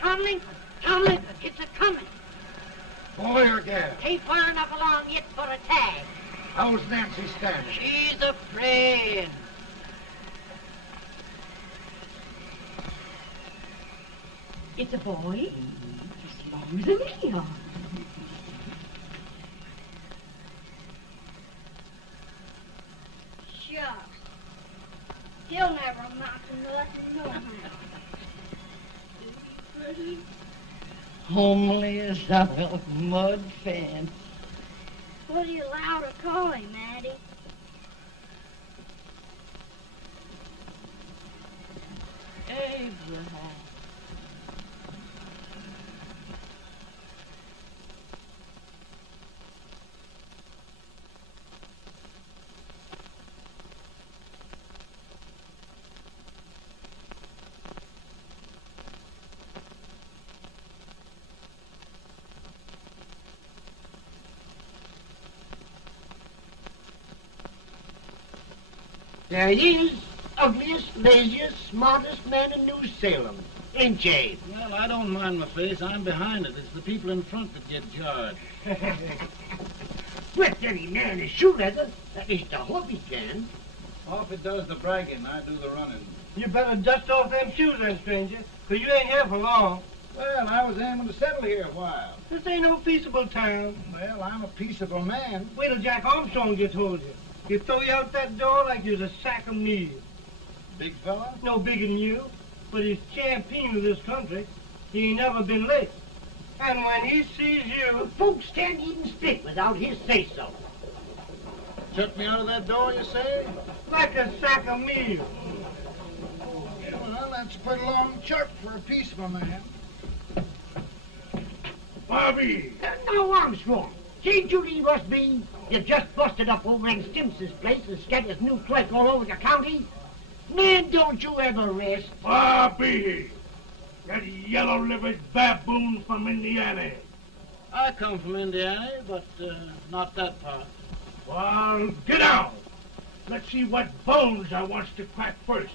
Tom Lincoln, it's a-coming. Boy or gal? Ain't far enough along yet for a tag. How's Nancy standing? She's a praying. It's a boy, as long as a neon. Shucks. He'll never amount to nothing, no how. Homely as a mud fan. What are you allowed to call him, Maddie? Abraham. There he is, ugliest, laziest, smartest man in New Salem, ain't ye? Well, I don't mind my face. I'm behind it. It's the people in front that get jarred. With any man in shoe leather, at least I hope he can. Off it does the bragging. I do the running. You better dust off them shoes then, stranger, 'cause you ain't here for long. Well, I was aiming to settle here a while. This ain't no peaceable town. Well, I'm a peaceable man. Wait till Jack Armstrong gets hold of you. He'll throw you out that door like you're a sack of meal. Big fella? No bigger than you, but he's champion of this country. He ain't never been late. And when he sees you... Folks can't even speak without his say-so. Chuck me out of that door, you say? Like a sack of meal. Well, that's a pretty long chuck for a peaceable man. Bobby! Now, Armstrong, can't you leave us be? You've just busted up over in Stimpson's place and scattered new clerk all over the county. Man, don't you ever rest. Bobby! That yellow-livered baboon from Indiana. I come from Indiana, but not that part. Well, get out. Let's see what bones I wants to crack first.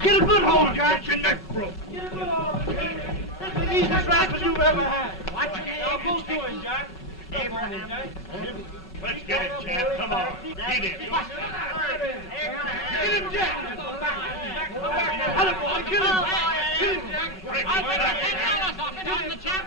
Get a good hold, Jack. Get your neck broke. Get a good hold. That's the easiest rifle you've ever had. Watch it, Now, go to it, Jack. Abraham. Let's get it, Jack. Come on. Get it. Get him, Jack. Hello, boy. Get him. Get him, Jack.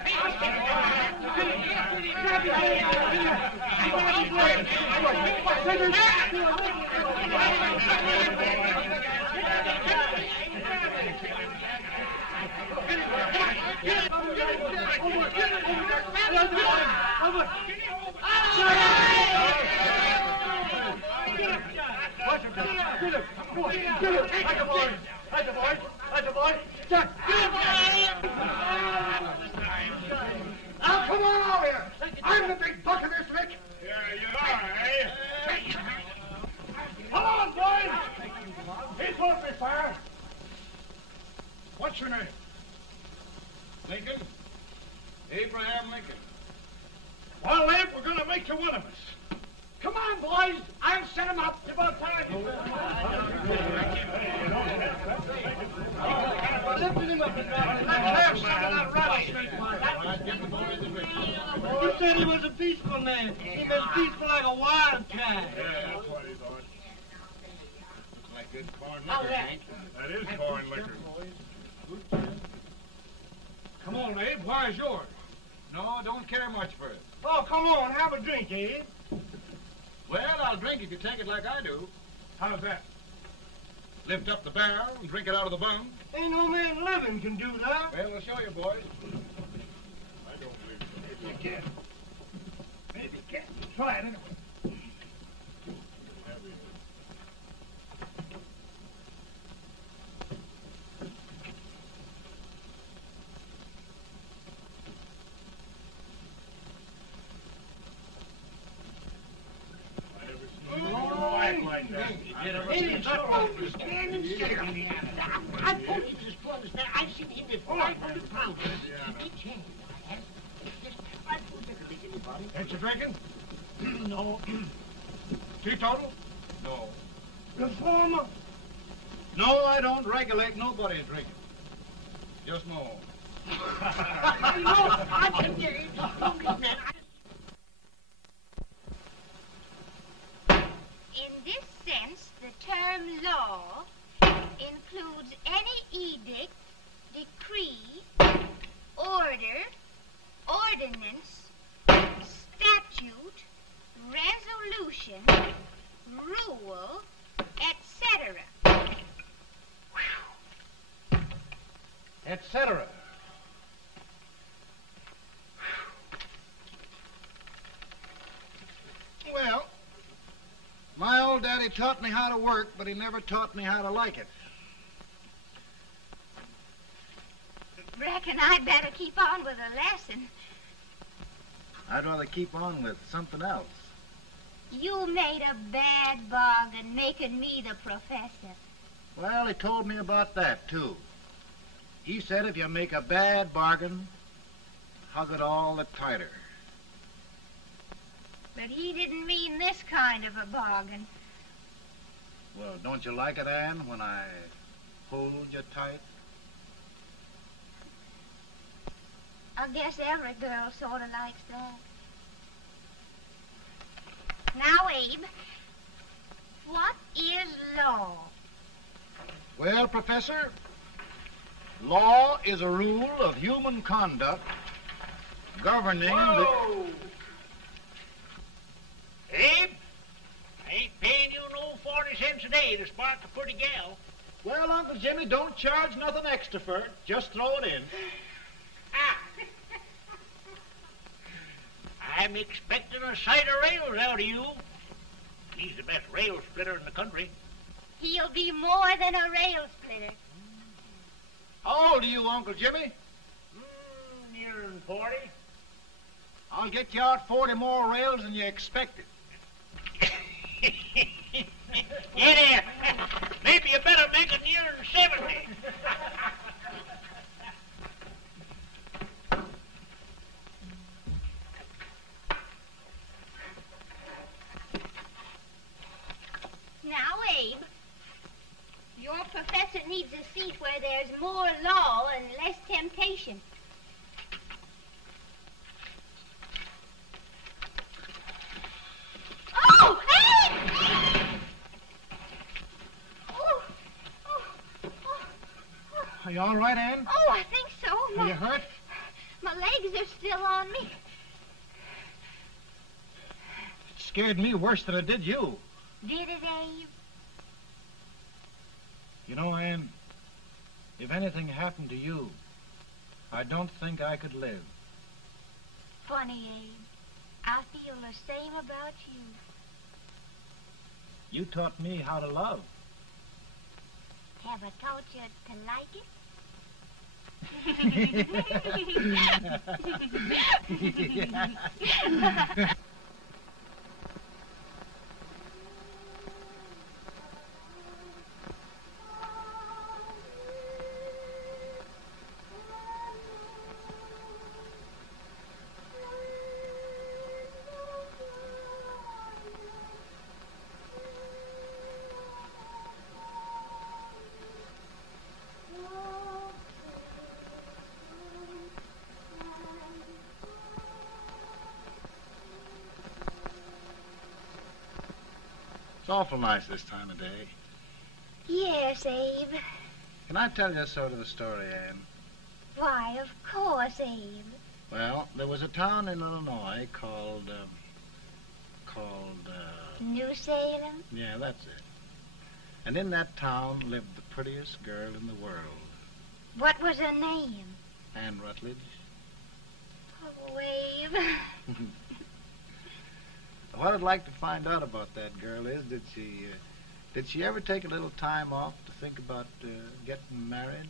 Now, come on over here. I'm the big buck of this lick. Yeah, you are, eh? Come on, boys. He's going to be fire. What's your name? Lincoln? Abraham Lincoln. Well, Abe, we're going to make you one of us. Come on, boys. I'll set him up. It's about time. Lift him up and down. Let's have some of that rattlesnake. You said he was a peaceful man. He was peaceful like a wildcat. Yeah, that's what he thought. Looks like good corn liquor, Hank. That is corn liquor. Come on, Abe. Where's yours? No, don't care much for it. Oh, come on. Have a drink, Abe. Well, I'll drink if you take it like I do. How's that? Lift up the barrel and drink it out of the bung. Ain't no man living can do that. Well, I'll show you, boys. I don't believe so. Maybe you can. Maybe you can. Try it anyway. like that. Stand and stare. I told you this brother's there. I've seen him with 500 pounds. Each hand. I told you to lick anybody. Ain't you drinking? No. Teetotal? No. Reformer. No, I don't regulate nobody drinking. Just no. No, I can get it. Man, In this sense, the term law includes any edict, decree, order, ordinance, statute, resolution, rule, etc. Etc. Well, my old daddy taught me how to work, but he never taught me how to like it. Reckon I'd better keep on with the lesson. I'd rather keep on with something else. You made a bad bargain making me the professor. Well, he told me about that, too. He said if you make a bad bargain, hug it all the tighter. But he didn't mean this kind of a bargain. Well, don't you like it, Ann, when I hold you tight? I guess every girl sort of likes that. Now, Abe, what is law? Well, Professor, law is a rule of human conduct governing Whoa! Abe, I ain't paying you no 40 cents a day to spark a pretty gal. Well, Uncle Jimmy, don't charge nothing extra for it. Just throw it in. I'm expecting a sight of rails out of you. He's the best rail splitter in the country. He'll be more than a rail splitter. How old are you, Uncle Jimmy? Nearing 40. I'll get you out 40 more rails than you expected. Yeah, maybe you better make it nearing 70. Now, Abe, your professor needs a seat where there's more law and less temptation. Oh, Abe! Oh, oh, oh, oh. Are you all right, Ann? Oh, I think so. Are you hurt? My legs are still on me. It scared me worse than it did you. Did it, Abe? You know, Ann, if anything happened to you, I don't think I could live. Funny, Abe. I feel the same about you. You taught me how to love. Have I taught you to like it? It's awful nice this time of day. Yes, Abe. Can I tell you sort of the story, Ann? Why, of course, Abe. Well, there was a town in Illinois called, New Salem? yeah, that's it. And in that town lived the prettiest girl in the world, What was her name? Ann Rutledge. Oh, Abe. What I'd like to find out about that girl is, did she ever take a little time off to think about getting married?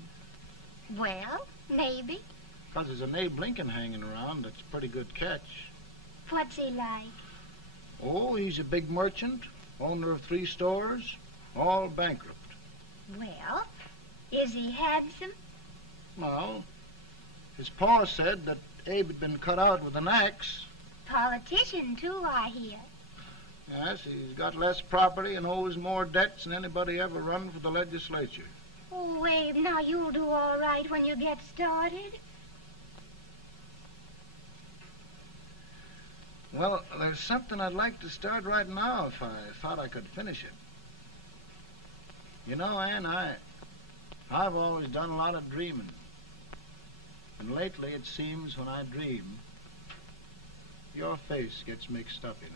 Well, maybe. Because there's an Abe Lincoln hanging around that's a pretty good catch. What's he like? Oh, he's a big merchant, owner of 3 stores, all bankrupt. Well, is he handsome? Well, his pa said that Abe had been cut out with an axe. Politician, too, I hear. Yes, he's got less property and owes more debts than anybody ever run for the legislature. Oh, Abe, now you'll do all right when you get started. Well, there's something I'd like to start right now if I thought I could finish it. You know, Ann, I've always done a lot of dreaming. And lately it seems when I dream, your face gets mixed up in it.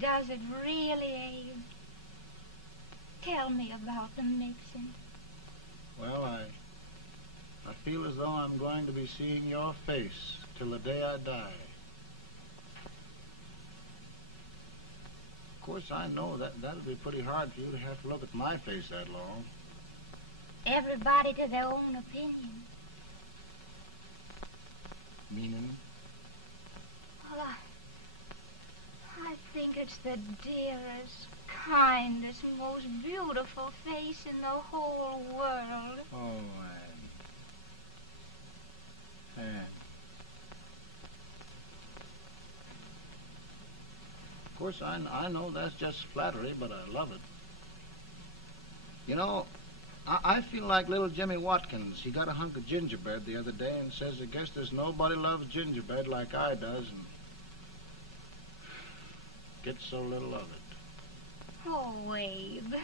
Does it really, Abe? Tell me about the mixing. Well, I feel as though I'm going to be seeing your face till the day I die. Of course, I know that'll be pretty hard for you to have to look at my face that long. Everybody to their own opinion. Meaning? Well, I think it's the dearest, kindest, most beautiful face in the whole world. Oh, Ann. Ann. Of course, I know that's just flattery, but I love it. You know, I feel like little Jimmy Watkins. He got a hunk of gingerbread the other day and says, I guess there's nobody loves gingerbread like I does, and gets so little of it. Oh, Abe.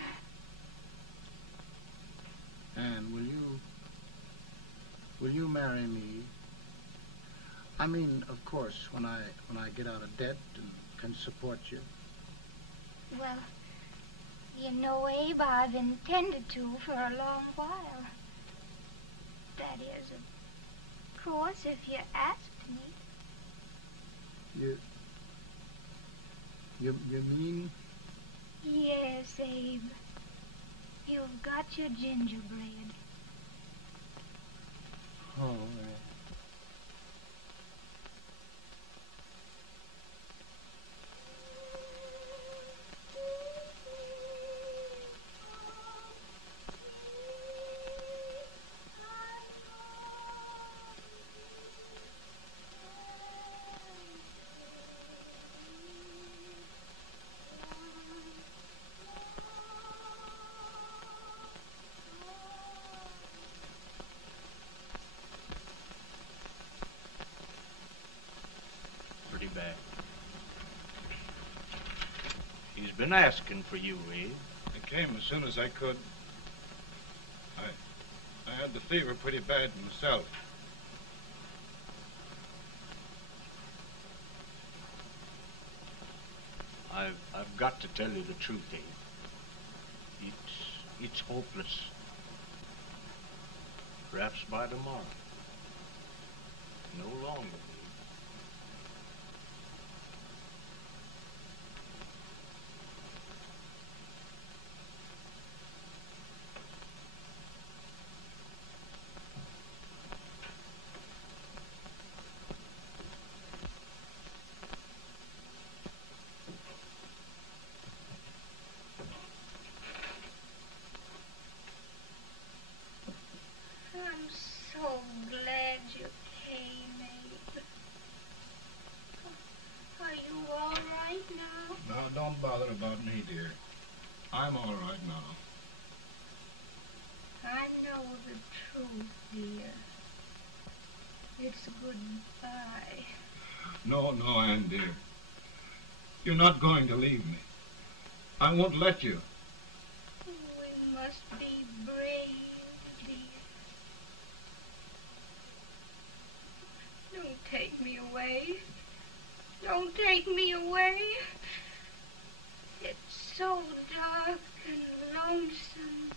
Ann, will you marry me? I mean, of course, when I get out of debt and can support you. Well, you know, Abe, I've intended to for a long while. That is, of course, if you asked me. You mean? Yes, Abe. You've got your gingerbread. Oh, Pretty bad. He's been asking for you, Abe. I came as soon as I could. I had the fever pretty bad myself. I've got to tell you the truth, Abe. It's hopeless. Perhaps by tomorrow. No longer, Abe. I'm so glad you came, Abe. Are you all right now? Now, don't bother about me, dear. I'm all right now. I know the truth, dear. It's goodbye. No, Ann, dear. You're not going to leave me. I won't let you. We must be brave, dear. Don't take me away. Don't take me away. It's so dark and lonesome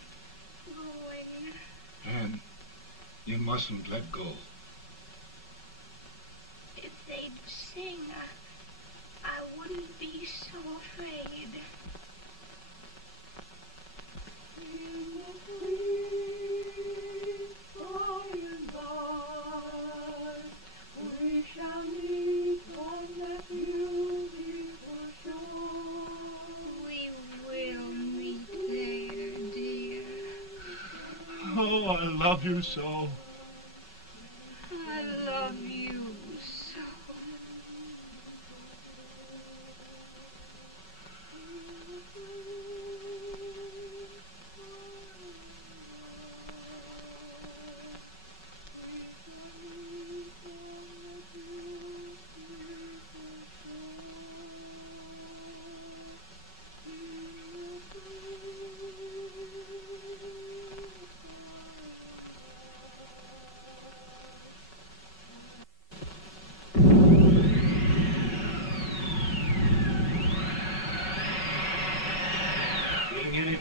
going. Ann, you mustn't let go. If they'd sing, I wouldn't be so afraid. We shall meet on that beautiful shore. Oh, I love you so. I love you so.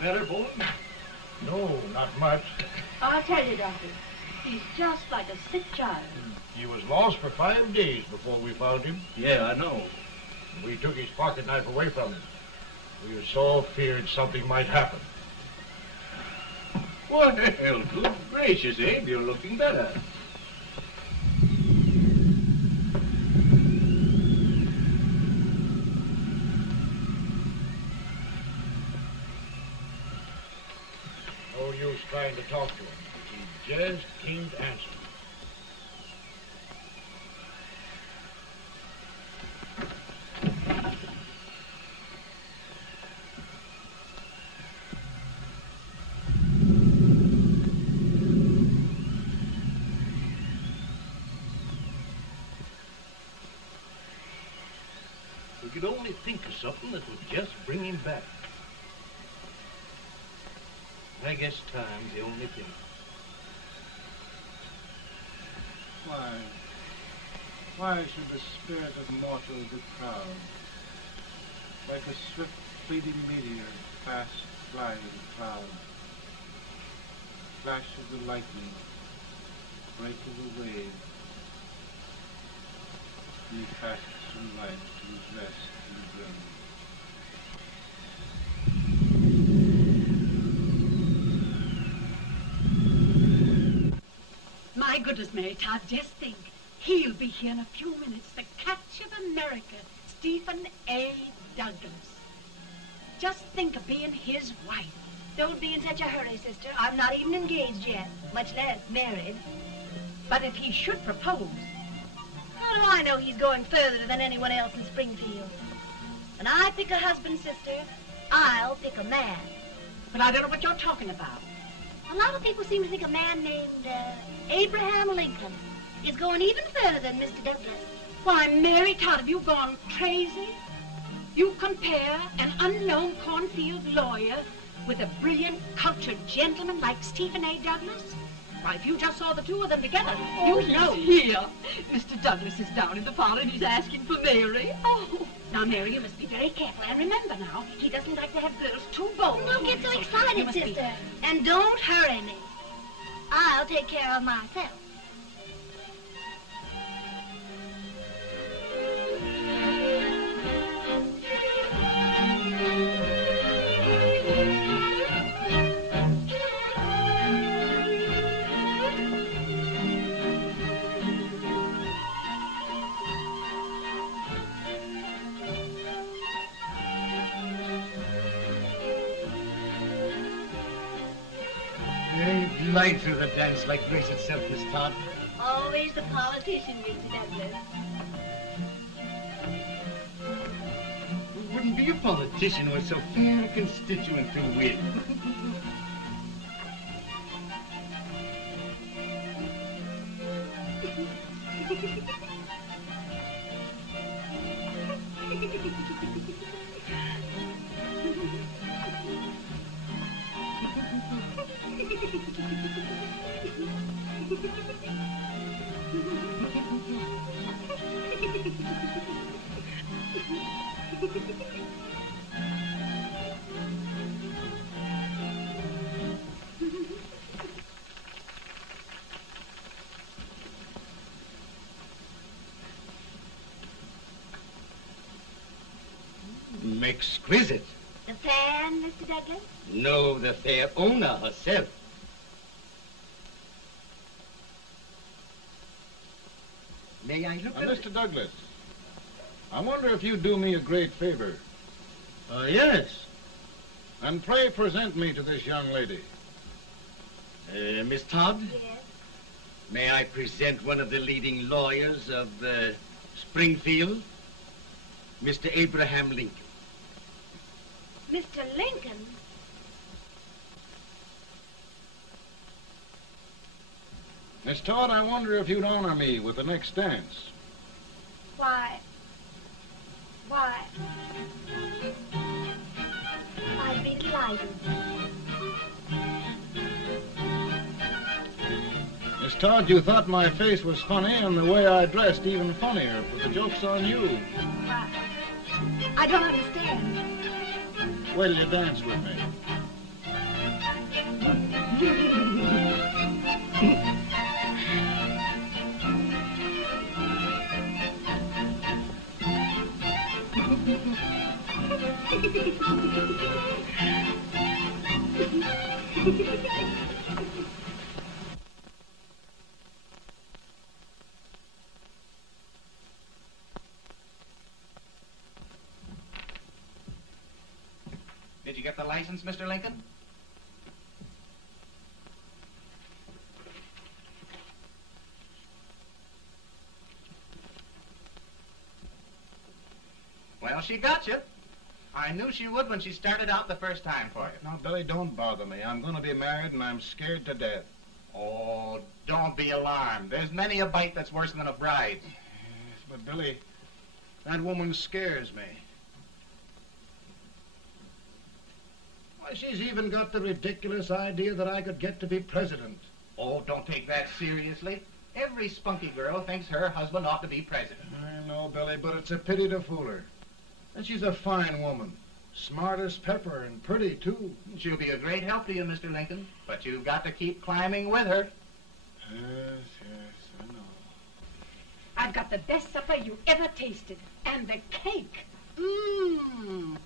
Better, boy? No, not much. I'll tell you, Doctor, he's just like a sick child. He was lost for 5 days before we found him. Yeah, I know. We took his pocket knife away from him. We were so feared something might happen. Well, good gracious, Abe, you're looking better. No use trying to talk to him. He just can't answer. We could only think of something that would just bring him back. I guess time's the only thing. Why should the spirit of mortal be proud? Like a swift fleeting meteor, fast flying cloud. Flash of the lightning, break of the wave. He passes from life to his rest in the grave. My goodness, Mary Todd, just think. He'll be here in a few minutes. The catch of America, Stephen A. Douglas. Just think of being his wife. Don't be in such a hurry, sister. I'm not even engaged yet, much less married. But if he should propose... How do I know he's going further than anyone else in Springfield? When I pick a husband, sister, I'll pick a man. But I don't know what you're talking about. A lot of people seem to think a man named Abraham Lincoln is going even further than Mr. Douglas. Why, Mary Todd, have you gone crazy? You compare an unknown cornfield lawyer with a brilliant, cultured gentleman like Stephen A. Douglas? Why, if you just saw the two of them together, you'd know. Here. Mr. Douglas is down in the parlor and he's asking for Mary. Oh, now, Mary, you must be very careful. And remember now, he doesn't like to have girls too bold. Don't get so excited, sister. And don't hurry me. I'll take care of myself. Glide through the dance like grace itself, Miss Todd. Always the politician, Mr. Douglas. We wouldn't be a politician with so fair a constituent to win. Exquisite. The fan, Mr. Douglas? No, the fair owner herself. May I look at Mr. Douglas, I wonder if you'd do me a great favor. Yes. And pray present me to this young lady. Miss Todd? Yes. May I present one of the leading lawyers of Springfield, Mr. Abraham Lincoln. Mr. Lincoln? Miss Todd, I wonder if you'd honor me with the next dance. Why, I'd be delighted. Miss Todd, you thought my face was funny and the way I dressed even funnier, but the joke's on you. I don't understand. Wait till you dance with me. Did you get the license, Mr. Lincoln? Well, she got you. I knew she would when she started out the first time for you. Now, Billy, don't bother me. I'm going to be married and I'm scared to death. Oh, don't be alarmed. There's many a bite that's worse than a bride. Yes, but Billy, that woman scares me. Why, she's even got the ridiculous idea that I could get to be president. Oh, don't take that seriously. Every spunky girl thinks her husband ought to be president. I know, Billy, but it's a pity to fool her. And she's a fine woman. Smart as pepper and pretty, too. She'll be a great help to you, Mr. Lincoln, but you've got to keep climbing with her. Yes, I know. I've got the best supper you ever tasted. And the cake. Mmm.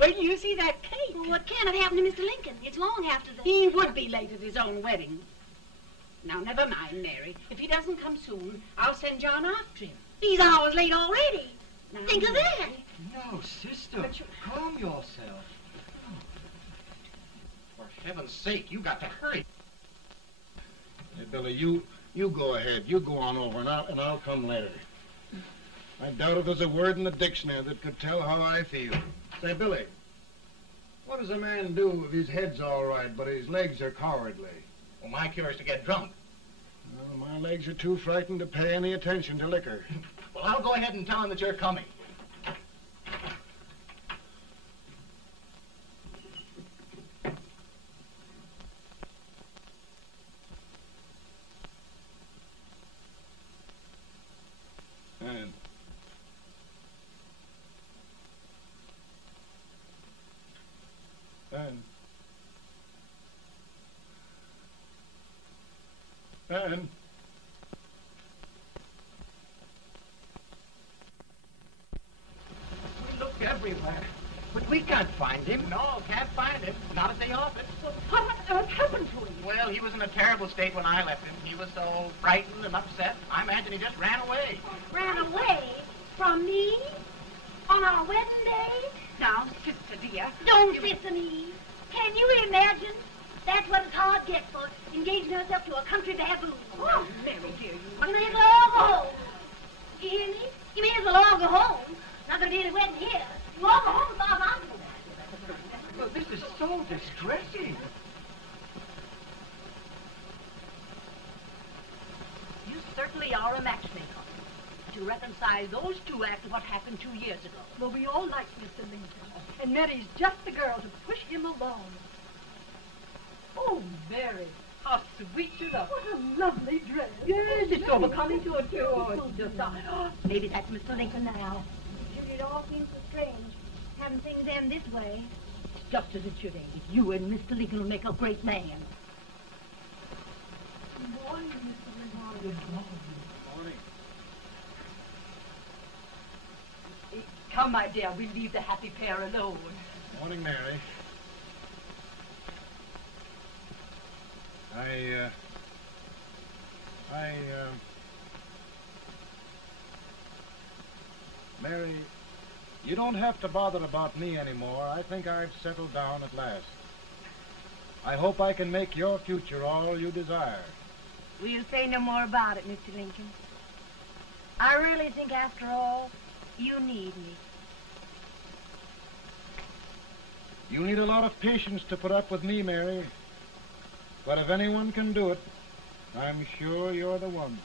Wait till you see that cake. Well, what can have happened to Mr. Lincoln? It's long after the... He would be late at his own wedding. Now, never mind, Mary. If he doesn't come soon, I'll send John after him. He's hours late already. Now, Think of that. Mary. No, sister, calm yourself. For heaven's sake, you got to hurry. Hey, Billy, you go ahead. You go on over, and I'll come later. I doubt if there's a word in the dictionary that could tell how I feel. Say, Billy, what does a man do if his head's all right, but his legs are cowardly? Well, my cure is to get drunk. Well, my legs are too frightened to pay any attention to liquor. Well, I'll go ahead and tell him that you're coming. And We looked everywhere, but we can't find him. No, can't find him. Not at the office. Well, what on earth happened to him? Well, he was in a terrible state when I left him. He was so frightened and upset. I imagine he just ran away. Ran away from me on our wedding day? Now, sister dear. Don't sister me. Can you imagine? That's what a Todd gets for engaging herself to a country baboon. Oh, Mary dear, you You may as well all go home. You hear me? You may as well all go home. Not gonna be any wedding here. You all go home as far as I'm concerned. Well, this is so distressing. You certainly are a matchmaker. To reconcile those two after what happened 2 years ago. Well, we all like Mr. Lincoln. And Mary's just the girl to push him along. Oh, Mary, how sweet you look. What a lovely dress. Yes, it's overcoming to it, too. Oh, it's just, maybe that's Mr. Lincoln now. It all seems so strange, having things end this way. It's just as it should end. You and Mr. Lincoln will make a great man. Good morning, Mr. Lincoln. Good morning. Come, my dear, we'll leave the happy pair alone. Morning, Mary. Mary, you don't have to bother about me anymore. I think I've settled down at last. I hope I can make your future all you desire. We'll say no more about it, Mr. Lincoln. I really think, after all, you need me. You need a lot of patience to put up with me, Mary. But if anyone can do it, I'm sure you're the one.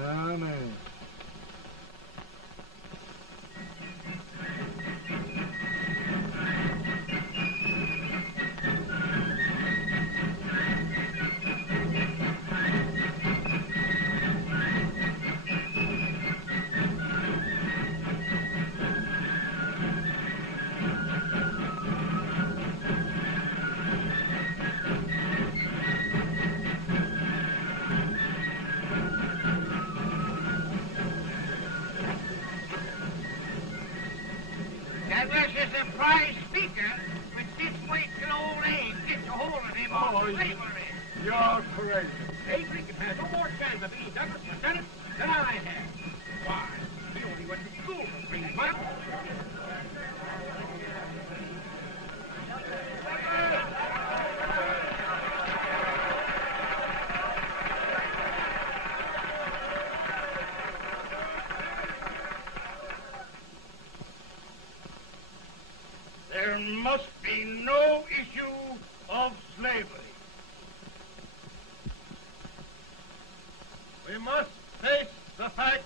Amen. Douglas is a prize speaker, but just wait till old Abe gets a hold of him on slavery. You're crazy. Abe Lincoln has no more chance of being Douglas for Senate than I have. Why? He only went to school for 3 months. There must be no issue of slavery. We must face the fact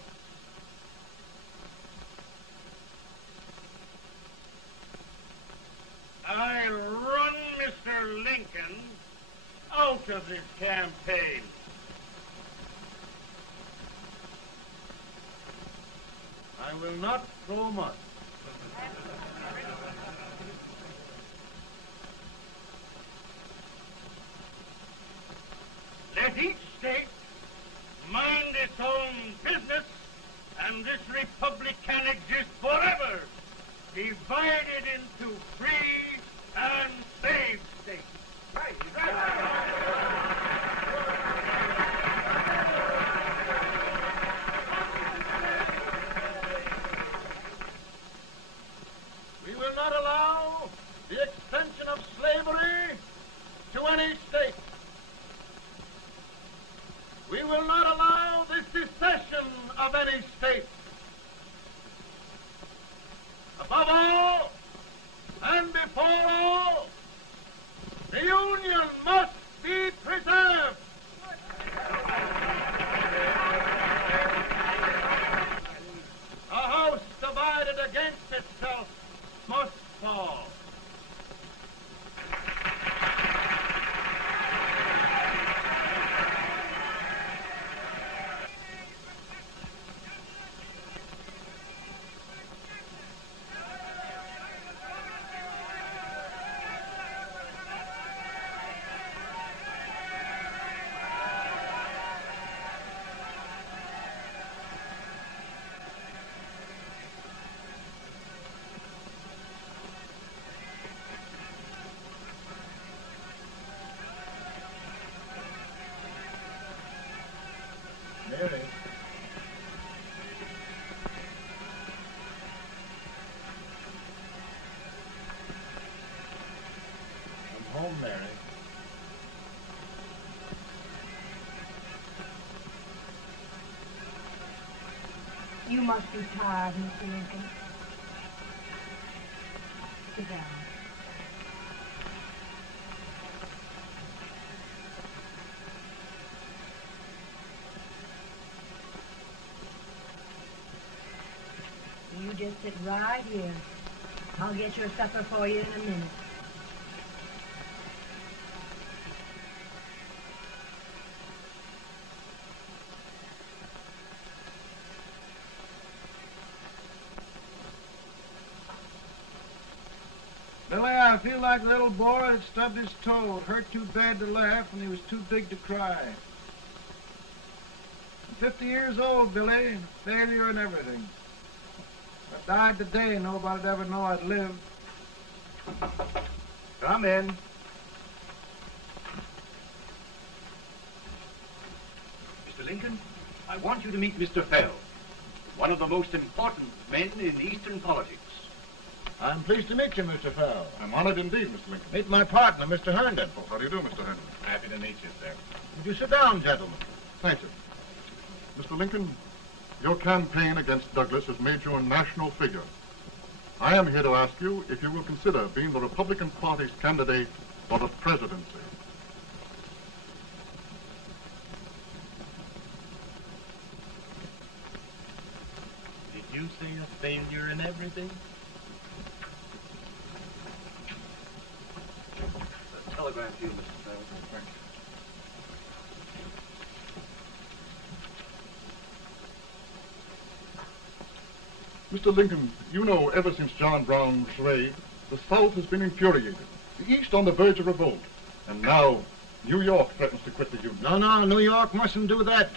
I run Mr. Lincoln out of this campaign. I will not throw much. Let each state mind its own business, and this republic can exist forever, divided into free and slave states. Right. We will not allow the extension of slavery to any state. We will not allow the secession of any state. Above all, and before all, the Union must be preserved. A house divided against itself must fall. Mary. I'm home, Mary. You must be tired, Mr. Lincoln. Sit down. You just sit right here. I'll get your supper for you in a minute. Billy, I feel like a little boy that stubbed his toe. It hurt too bad to laugh, and he was too big to cry. I'm 50 years old, Billy, failure and everything. If I died today, nobody'd ever know I'd lived. Come in. Mr. Lincoln, I want you to meet Mr. Fell, one of the most important men in Eastern politics. I'm pleased to meet you, Mr. Farrell. I'm honored indeed, Mr. Lincoln. Meet my partner, Mr. Herndon. Oh, how do you do, Mr. Henry? Happy to meet you, sir. Would you sit down, gentlemen? Thank you. Mr. Lincoln, your campaign against Douglas has made you a national figure. I am here to ask you if you will consider being the Republican Party's candidate for the presidency. Did you say a failure in everything? A telegram to you, Mr. Farrell. Thank you. Mr. Lincoln, you know ever since John Brown was raid, the South has been infuriated, the East on the verge of revolt, and now New York threatens to quit the Union. No, New York mustn't do that.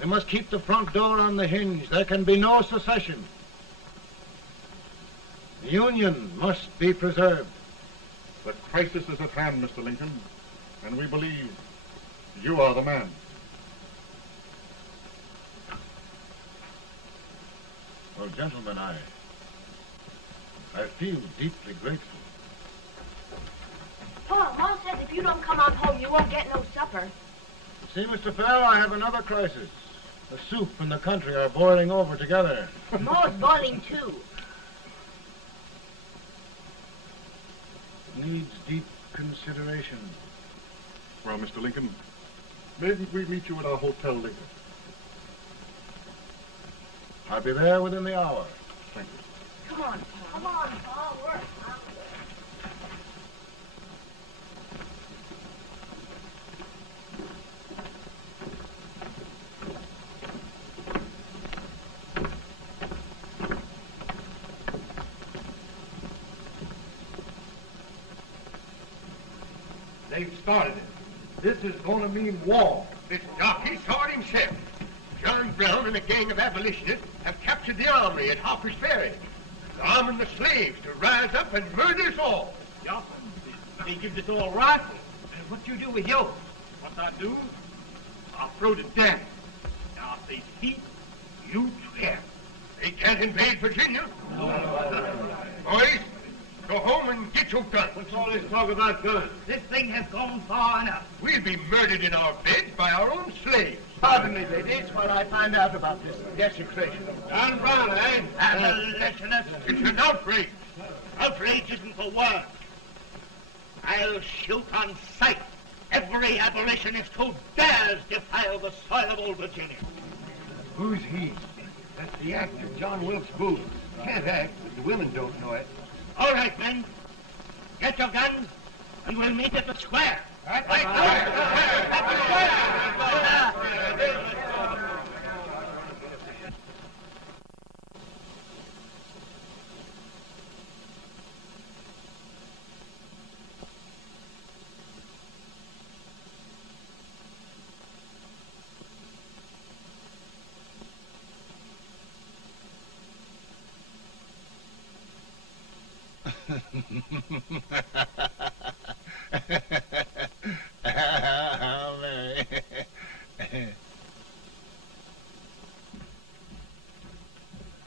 They must keep the front door on the hinge. There can be no secession. The Union must be preserved. The crisis is at hand, Mr. Lincoln, and we believe you are the man. Well, gentlemen, I feel deeply grateful. Pa, Ma says if you don't come on home, you won't get no supper. See, Mr. Farrell, I have another crisis. The soup and the country are boiling over together. Ma's boiling too. Needs deep consideration. Well, Mr. Lincoln, maybe we meet you at our hotel later. I'll be there within the hour. Thank you. Come on, Pa. Come on, Pa. We're hungry. They've started it. This is going to mean war. This jockey saw it himself. John Brown and a gang of abolitionists have captured the armory at Harper's Ferry. They're arming the slaves to rise up and murder us all. Yup. They give us all rifles. And what you do with yours? What I do? I'll throw the damn. Now, if they speak, you swear. They can't invade Virginia. Boys, go home and get your guns. What's all this talk about guns? This thing has gone far enough. We'll be murdered in our beds by our own slaves. Pardon me, ladies, while I find out about this desecration. John Brown, eh? Abolitionist. It's an outrage. Outrage isn't the word. I'll shoot on sight every abolitionist who dares defile the soil of old Virginia. Who's he? That's the actor, John Wilkes Booth. Can't act, but the women don't know it. All right, men. Get your guns, and we'll meet at the square. Right. At the square.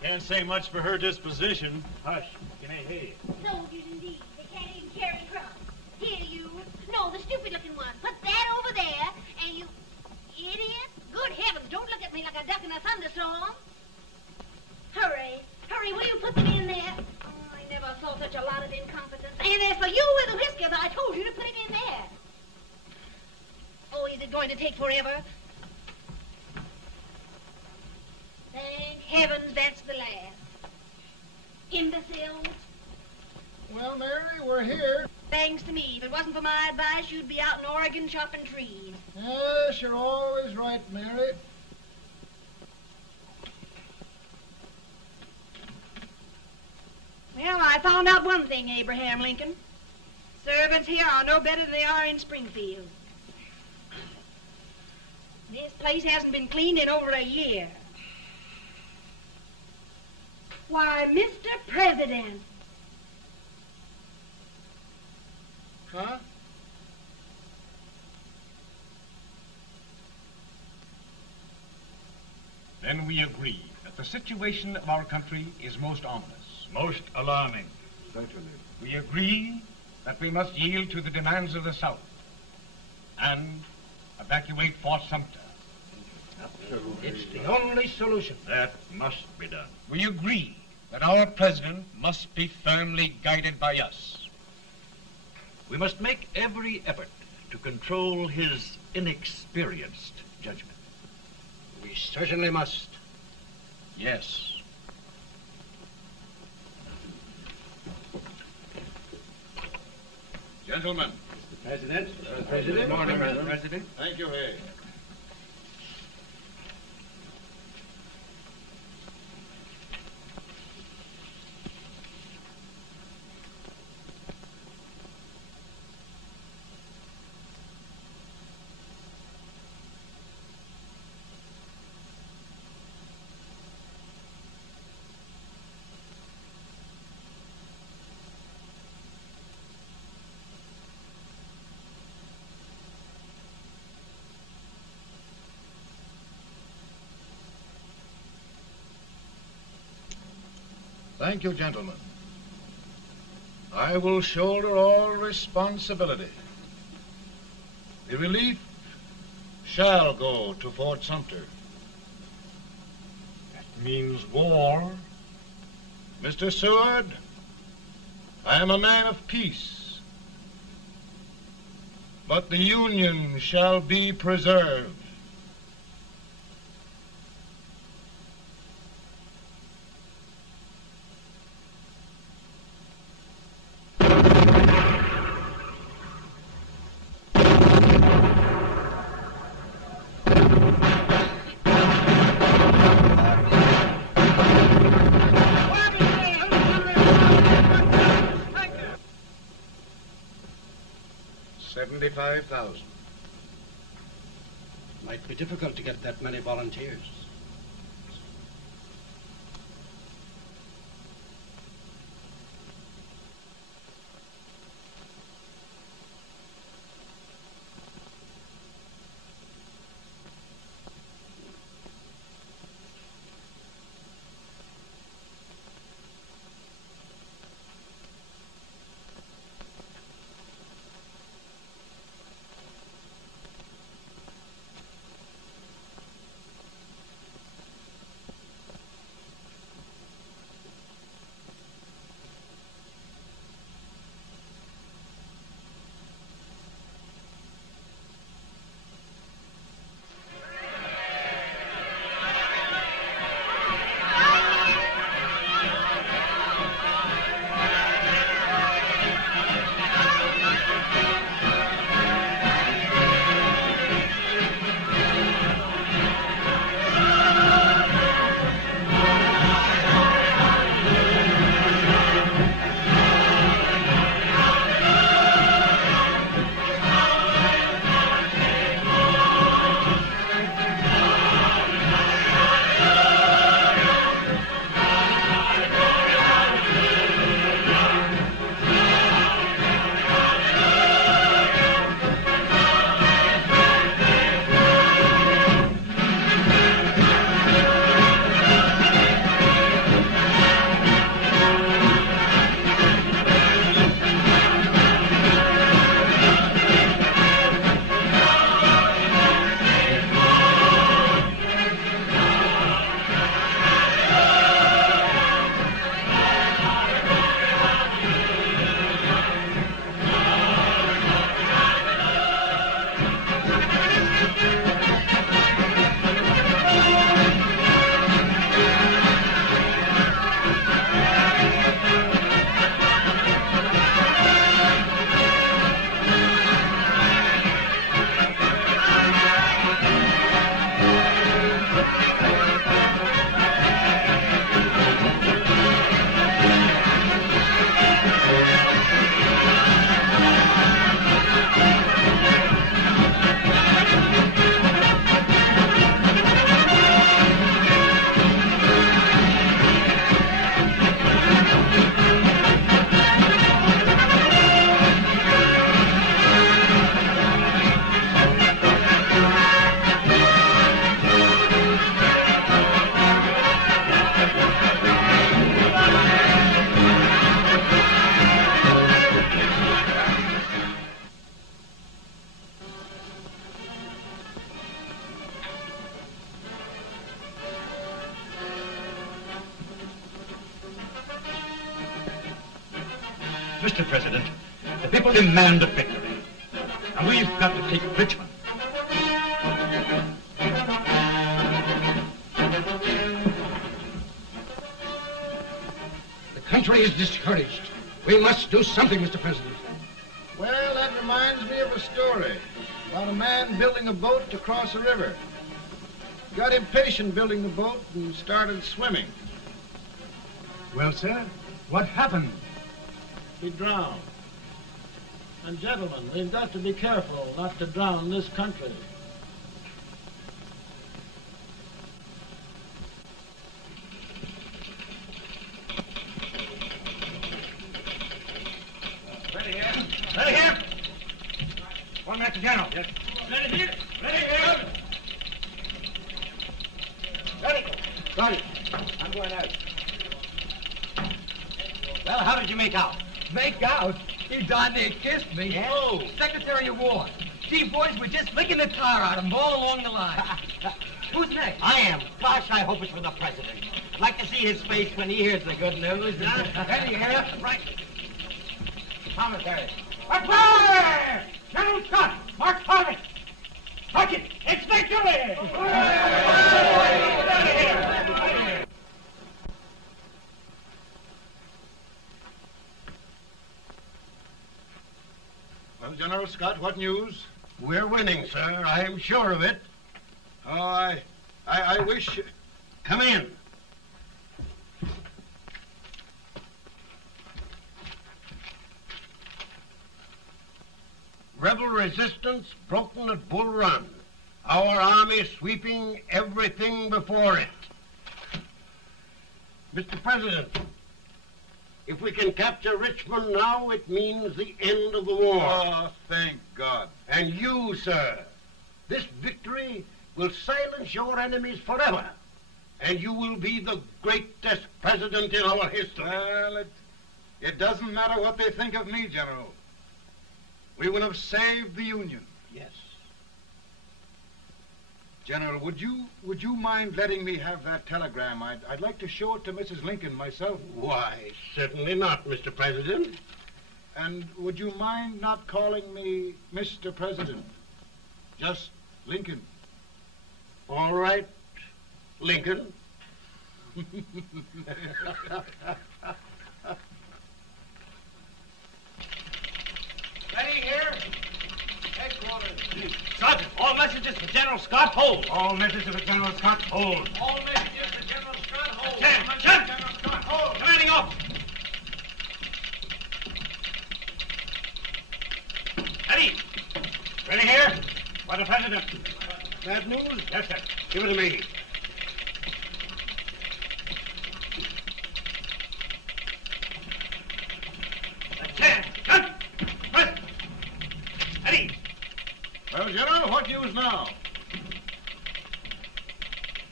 Can't say much for her disposition. Hush, can I hear you? Soldiers indeed. They can't even carry crumbs. Here, you. No, the stupid-looking one. Put that over there, and you... Idiot. Good heavens, don't look at me like a duck in a thunderstorm. Hurry. Hurry, will you put them in there? Oh, I never saw such a lot of incompetence. And as for you with the whiskers, I told you to put it in there. Oh, is it going to take forever? Thank heavens that's the last. Imbeciles. Well, Mary, we're here. Thanks to me. If it wasn't for my advice, you'd be out in Oregon chopping trees. Yes, you're always right, Mary. Well, I found out one thing, Abraham Lincoln. Servants here are no better than they are in Springfield. This place hasn't been cleaned in over a year. Why, Mr. President. Huh? Then we agree that the situation of our country is most ominous. Most alarming. Certainly. We agree that we must yield to the demands of the South and evacuate Fort Sumter. Absolutely. It's the only solution. That must be done. We agree that our president must be firmly guided by us. We must make every effort to control his inexperienced judgment. We certainly must. Yes. Gentlemen. Mr. President. Good morning, Mr. President. Thank you, Hay. Thank you, gentlemen. I will shoulder all responsibility. The relief shall go to Fort Sumter. That means war. Mr. Seward, I am a man of peace, but the Union shall be preserved. $75,000. Might be difficult to get that many volunteers. Mr. President, the people demand a victory. And we've got to take Richmond. The country is discouraged. We must do something, Mr. President. Well, that reminds me of a story about a man building a boat to cross a river. He got impatient building the boat and started swimming. Well, sir, what happened? He drowned. And gentlemen, we've got to be careful not to drown this country. Ready here. Ready here. 1 minute to General. Yes. Ready here. Ready here. Ready. Ready. I'm going out. Well, how did you make out? Make out? He darn near kissed me. Yeah? Oh, Secretary of War. Gee, boys, we're just licking the tar out of him all along the line. Who's next? I am. Gosh, I hope it's for the president. I'd like to see his face when he hears the good news, huh? Ready here. Right. Commissary. Fire! General Scott, march target. Touch it. It's victory! Well, General Scott, what news? We're winning, sir. I'm sure of it. Oh, I wish... Come in. Rebel resistance broken at Bull Run. Our army sweeping everything before it. Mr. President, if we can capture Richmond now, it means the end of the war. Oh, thank God. And you, sir, this victory will silence your enemies forever. And you will be the greatest president in our history. Well, it doesn't matter what they think of me, General. We will have saved the Union. Yes. General, would you mind letting me have that telegram? I'd like to show it to Mrs. Lincoln myself. Why, certainly not, Mr. President. And would you mind not calling me Mr. President? Just Lincoln. All right, Lincoln. Ready here. Headquarters. Sergeant, all messages for General Scott, hold. All messages for General Scott, hold. All messages for General Scott, hold. General Scott, hold. Commanding officer. Ready. Ready here. For the President. Bad news? Yes, sir. Give it to me. Well, General, what news now?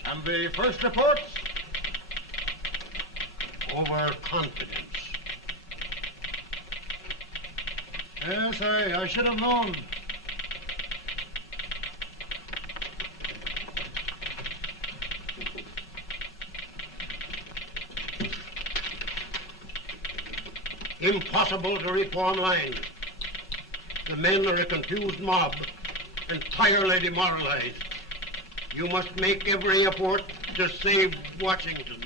And the first reports? Overconfidence. Yes, I should have known. Impossible to reform lines. The men are a confused mob, entirely demoralized. You must make every effort to save Washington.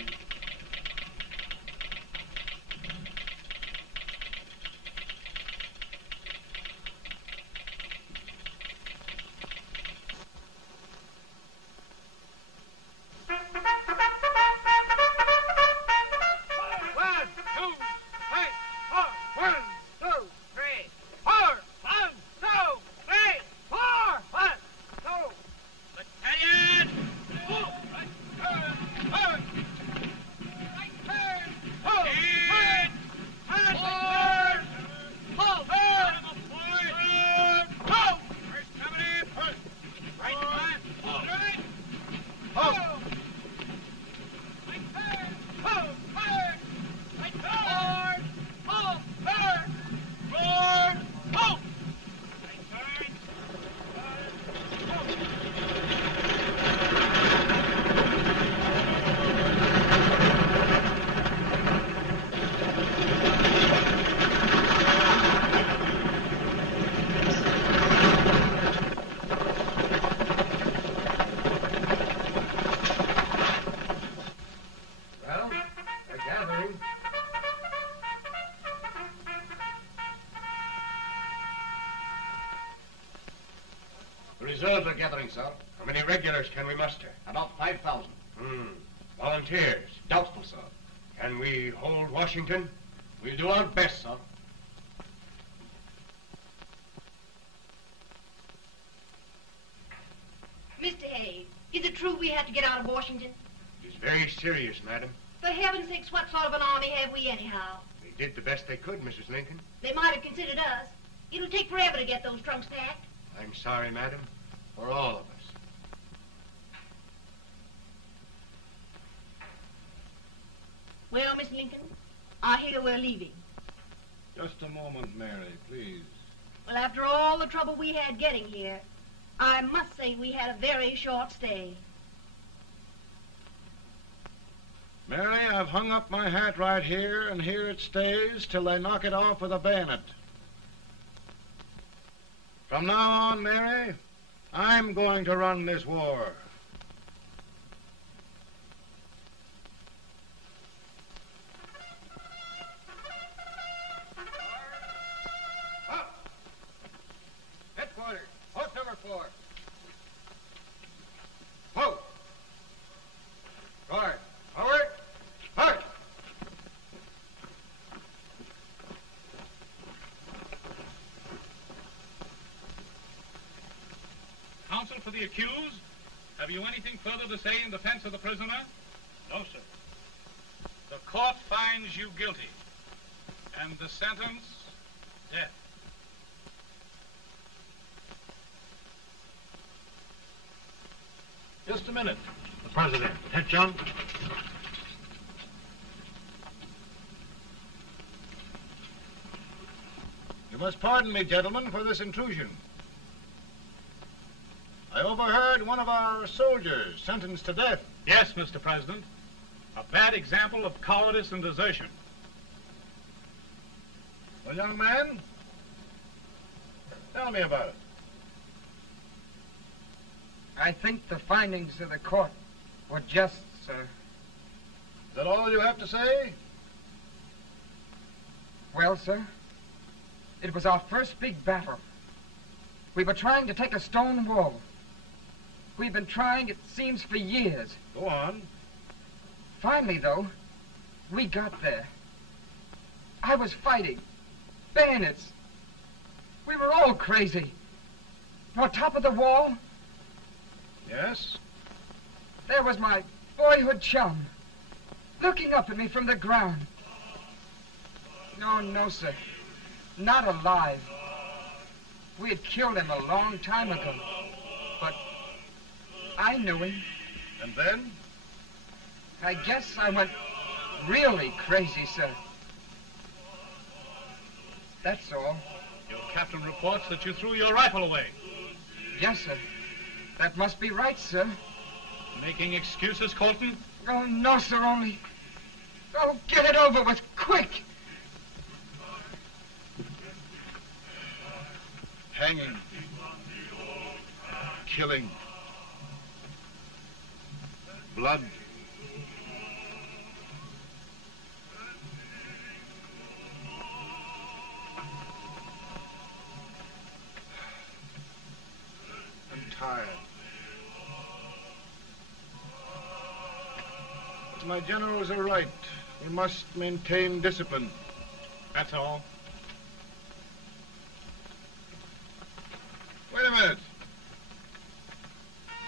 reserves are gathering, sir. How many regulars can we muster? About 5,000. Volunteers? Doubtful, sir. Can we hold Washington? We'll do our best, sir. Mr. Hayes, is it true we have to get out of Washington? It is very serious, madam. For heaven's sakes, what sort of an army have we anyhow? They did the best they could, Mrs. Lincoln. They might have considered us. It'll take forever to get those trunks packed. I'm sorry, madam, for all of us. Well, Miss Lincoln, I hear we're leaving. Just a moment, Mary, please. Well, after all the trouble we had getting here, I must say we had a very short stay. Mary, I've hung up my hat right here, and here it stays till they knock it off with a bayonet. From now on, Mary, I'm going to run this war. Headquarters, post number 4. Whoa! Guard, forward, march! Counsel for the accused, have you anything further to say in defense of the prisoner? No, sir. The court finds you guilty, and the sentence, death. Just a minute. The President. Head, John. You must pardon me, gentlemen, for this intrusion. I overheard one of our soldiers sentenced to death. Yes, Mr. President. A bad example of cowardice and desertion. Well, young man, tell me about it. I think the findings of the court were just, sir. Is that all you have to say? Well, sir, it was our first big battle. We were trying to take a stone wall. We've been trying, it seems, for years. Go on. Finally, though, we got there. I was fighting. Bayonets. We were all crazy. On top of the wall, Yes? there was my boyhood chum, looking up at me from the ground. No, sir. Not alive. We had killed him a long time ago. But I knew him. And then? I guess I went really crazy, sir. That's all. Your captain reports that you threw your rifle away. Yes, sir. That must be right, sir. Making excuses, Colton? Oh, no, sir, only... Oh, get it over with, quick! Hanging. Killing. Blood. I'm tired. But my generals are right. We must maintain discipline. That's all. Wait a minute.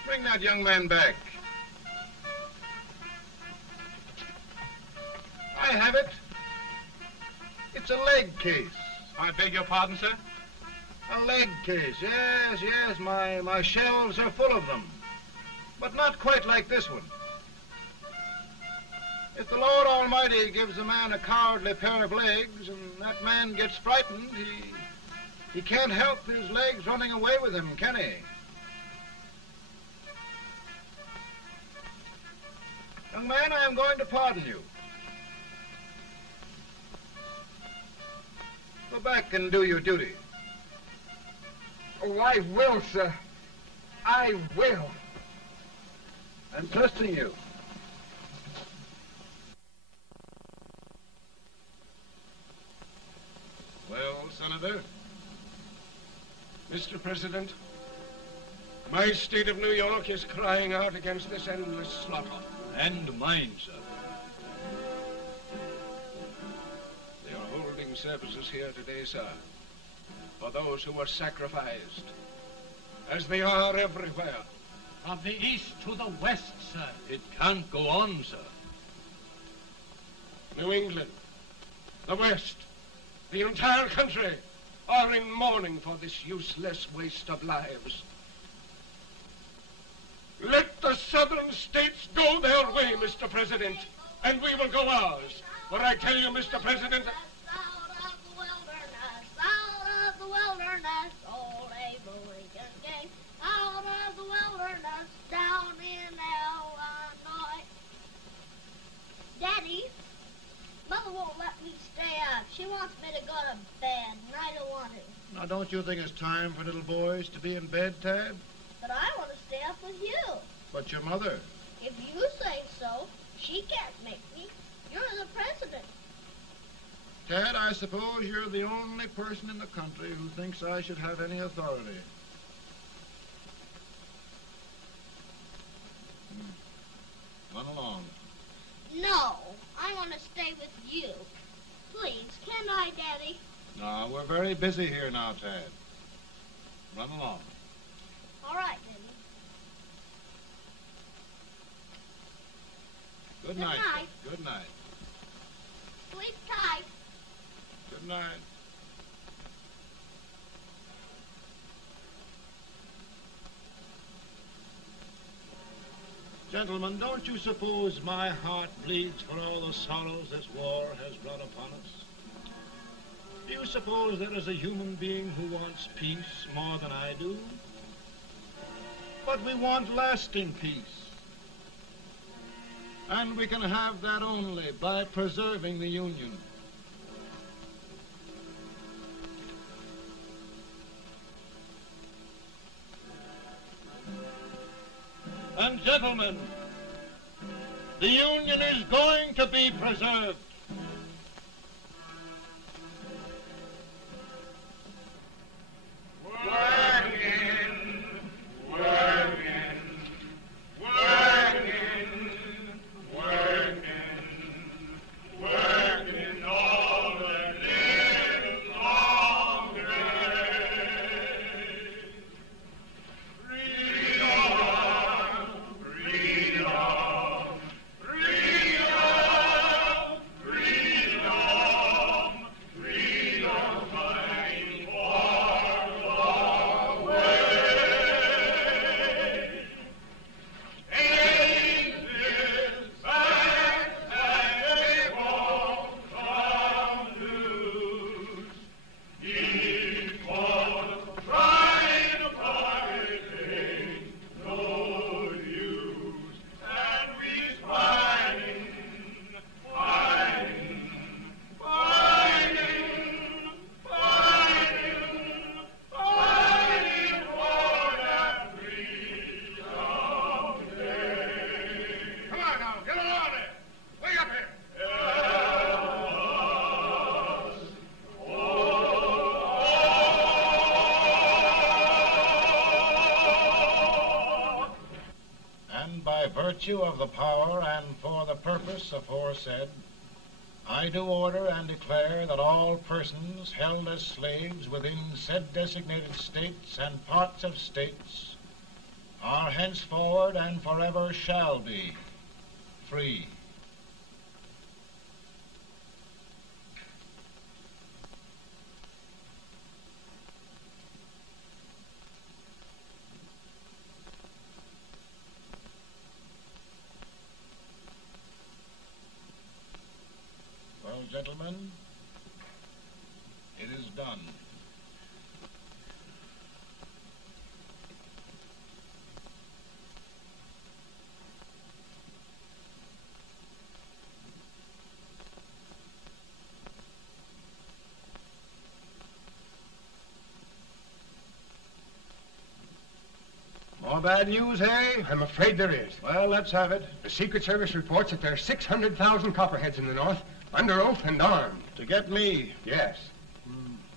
Bring that young man back. I have it. It's a leg case. I beg your pardon, sir? A leg case, yes. My shelves are full of them. But not quite like this one. If the Lord Almighty gives a man a cowardly pair of legs and that man gets frightened, he can't help his legs running away with him, can he? Young man, I am going to pardon you. Go back and do your duty. Oh, I will, sir. I will. I'm trusting you. Well, Senator? Mr. President, My state of New York is crying out against this endless slaughter. And mine, sir. They are holding services here today, sir, for those who were sacrificed, as they are everywhere. From the east to the west, sir. It can't go on, sir. New England, the West, the entire country are in mourning for this useless waste of lives. Let the southern states go their way, Mr. President, and we will go ours. For I tell you, Mr. President, Out of the wilderness, old Abraham Lincoln came. Out of the wilderness, down in Illinois. Daddy, Mother won't let me stay up. She wants me to go to bed, and I don't want to. Now, don't you think it's time for little boys to be in bed, Tad? But I want to stay up with you. But your mother. If you say so, she can't make me. You're the president. Tad, I suppose you're the only person in the country who thinks I should have any authority. Run along. No, I want to stay with you. Please, can I, Daddy? No, we're very busy here now, Tad. Run along. All right, Daddy. Good Good night. night. Good night. Sleep tight. Good night. Gentlemen, don't you suppose my heart bleeds for all the sorrows this war has brought upon us? Do you suppose there is a human being who wants peace more than I do? But we want lasting peace. And we can have that only by preserving the Union. And gentlemen, the Union is going to be preserved. Working, working, working, working, working all the live long day. Freedom, freedom, freedom, freedom, freedom, fighting for the way. Ain't this fact that they won't come loose? Keep on trying to fight, ain't no use. And we's fighting, fighting, fighting, fighting, fighting for that freedom day. Come on now, get along there. Way up here. And by virtue of the power and for the purpose aforesaid, I do order and declare that all persons held as slaves within said designated states and parts of states are henceforward and forever shall be free. Well, gentlemen, it is done. More bad news, hey? I'm afraid there is. Well, let's have it. The Secret Service reports that there are 600,000 copperheads in the North, under oath and armed. To get me? Yes.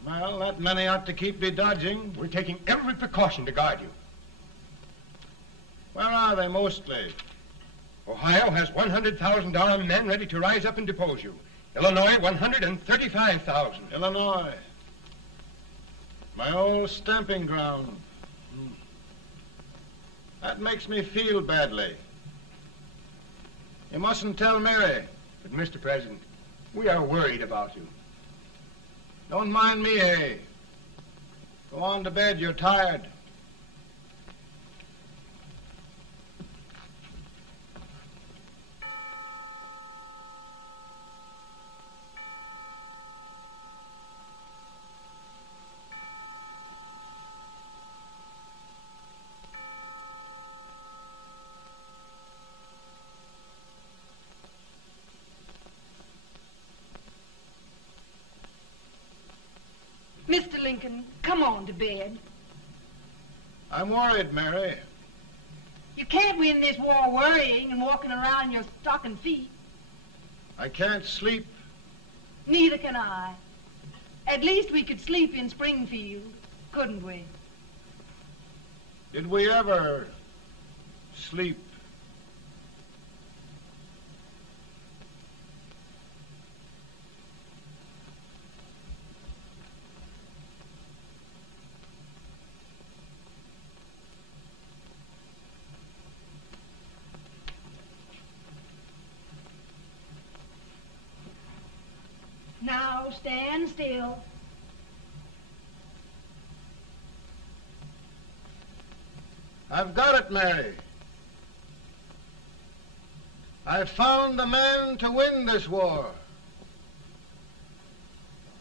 Well, that many ought to keep me dodging. We're taking every precaution to guard you. Where are they mostly? Ohio has $100,000 men ready to rise up and depose you. Illinois, 135,000. Illinois. My old stamping ground. That makes me feel badly. You mustn't tell Mary. But, Mr. President, we are worried about you. Don't mind me, eh? Go on to bed, you're tired. Mr. Lincoln, come on to bed. I'm worried, Mary. You can't win this war worrying and walking around in your stocking feet. I can't sleep. Neither can I. At least we could sleep in Springfield, couldn't we? Did we ever sleep? Now stand still. I've got it, Mary. I've found the man to win this war.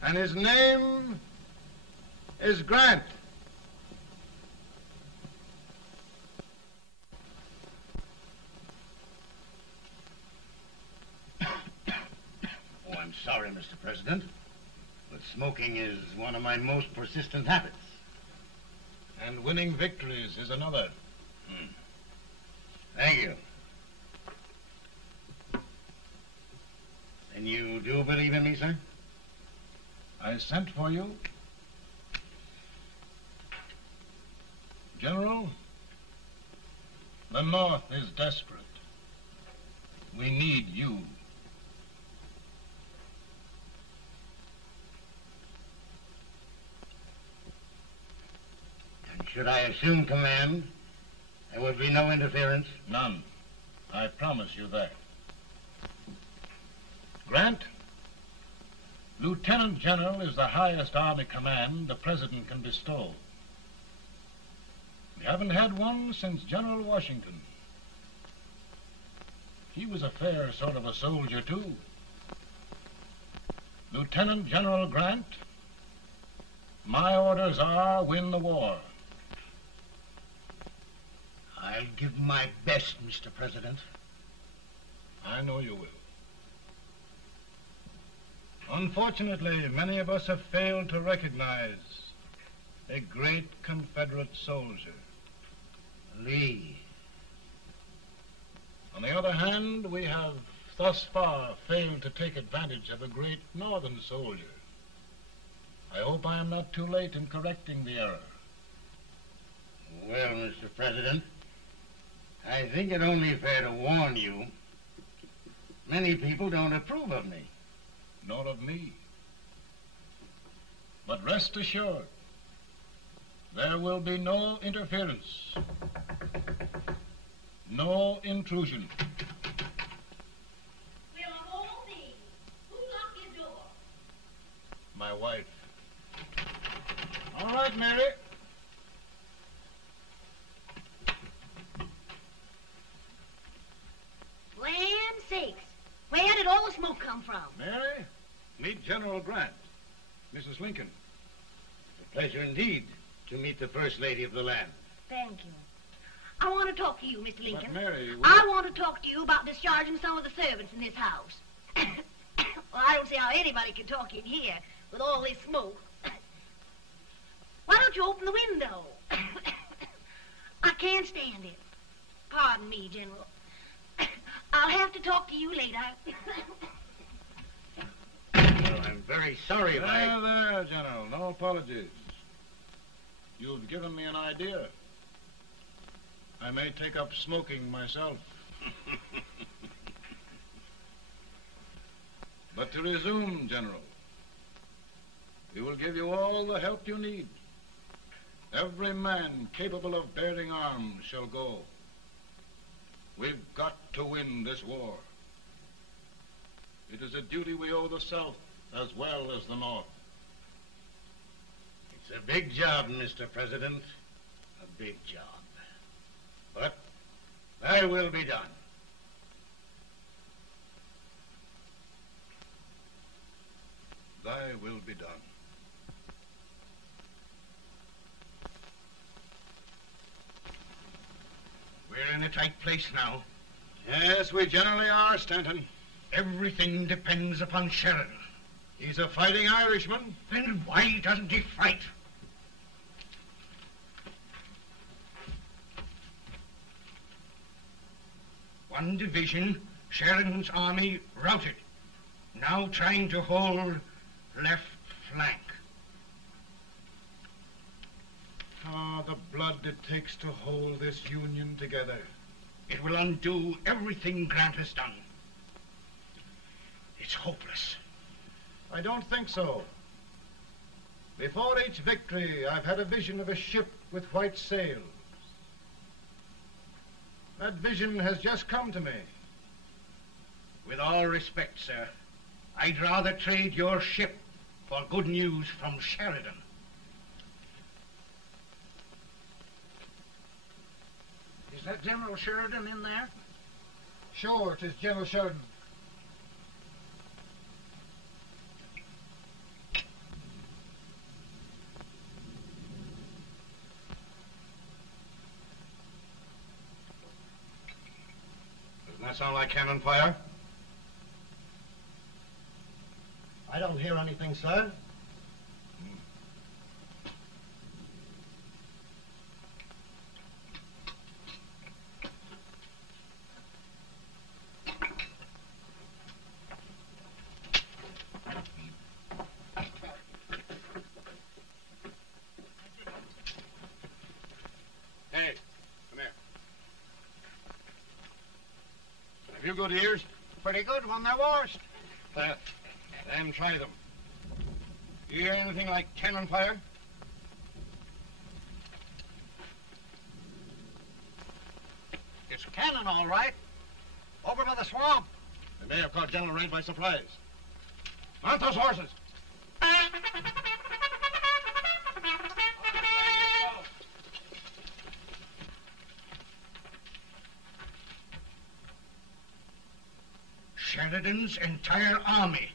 And his name is Grant. Oh, I'm sorry, Mr. President, but smoking is one of my most persistent habits. And winning victories is another. Thank you. And you do believe in me, sir? I sent for you. General, the North is desperate. We need you. And should I assume command, there would be no interference? None. I promise you that. Grant, Lieutenant General is the highest army command the President can bestow. We haven't had one since General Washington. He was a fair sort of a soldier, too. Lieutenant General Grant, my orders are win the war. I'll give my best, Mr. President. I know you will. Unfortunately, many of us have failed to recognize a great Confederate soldier. Lee. On the other hand, we have thus far failed to take advantage of a great Northern soldier. I hope I am not too late in correcting the error. Well, Mr. President, I think it only fair to warn you. Many people don't approve of me. Nor of me. But rest assured, there will be no interference, no intrusion. Well, of all things, who locked your door? My wife. All right, Mary. Land sakes, where did all the smoke come from? Mary, meet General Grant. Mrs. Lincoln. It's a pleasure indeed to meet the First Lady of the land. Thank you. I want to talk to you, Mr. Lincoln. But Mary, I want to talk to you about discharging some of the servants in this house. Well, I don't see how anybody can talk in here with all this smoke. Why don't you open the window? I can't stand it. Pardon me, General. I'll have to talk to you later. Well, I'm very sorry if I... There, General. No apologies. You've given me an idea. I may take up smoking myself. But to resume, General, we will give you all the help you need. Every man capable of bearing arms shall go. We've got to win this war. It is a duty we owe the South as well as the North. It's a big job, Mr. President. A big job. But thy will be done. Thy will be done. We're in a tight place now. Yes, we generally are, Stanton. Everything depends upon Sheridan. He's a fighting Irishman. Then why doesn't he fight? One division, Sheridan's army routed. Now trying to hold left flank. Ah, the blood it takes to hold this Union together. It will undo everything Grant has done. It's hopeless. I don't think so. Before each victory, I've had a vision of a ship with white sails. That vision has just come to me. With all respect, sir, I'd rather trade your ship for good news from Sheridan. Is that General Sheridan in there? Sure, it is General Sheridan. Doesn't that sound like cannon fire? I don't hear anything, sir. Hey, come here. Have you good ears? Pretty good when they're washed. Then try them. You hear anything like cannon fire? It's cannon, all right. Over by the swamp. They may have caught General Rain by surprise. Mount those horses! Sheridan's entire army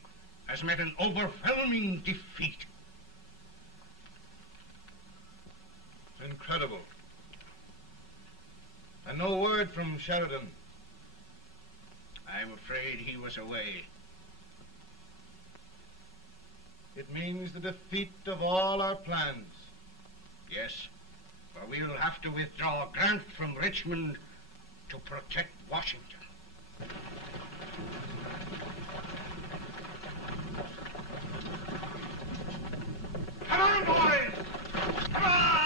has met an overwhelming defeat. It's incredible. And no word from Sheridan. I'm afraid he was away. It means the defeat of all our plans. Yes, for we'll have to withdraw Grant from Richmond to protect Washington. Come on, boys! Come on!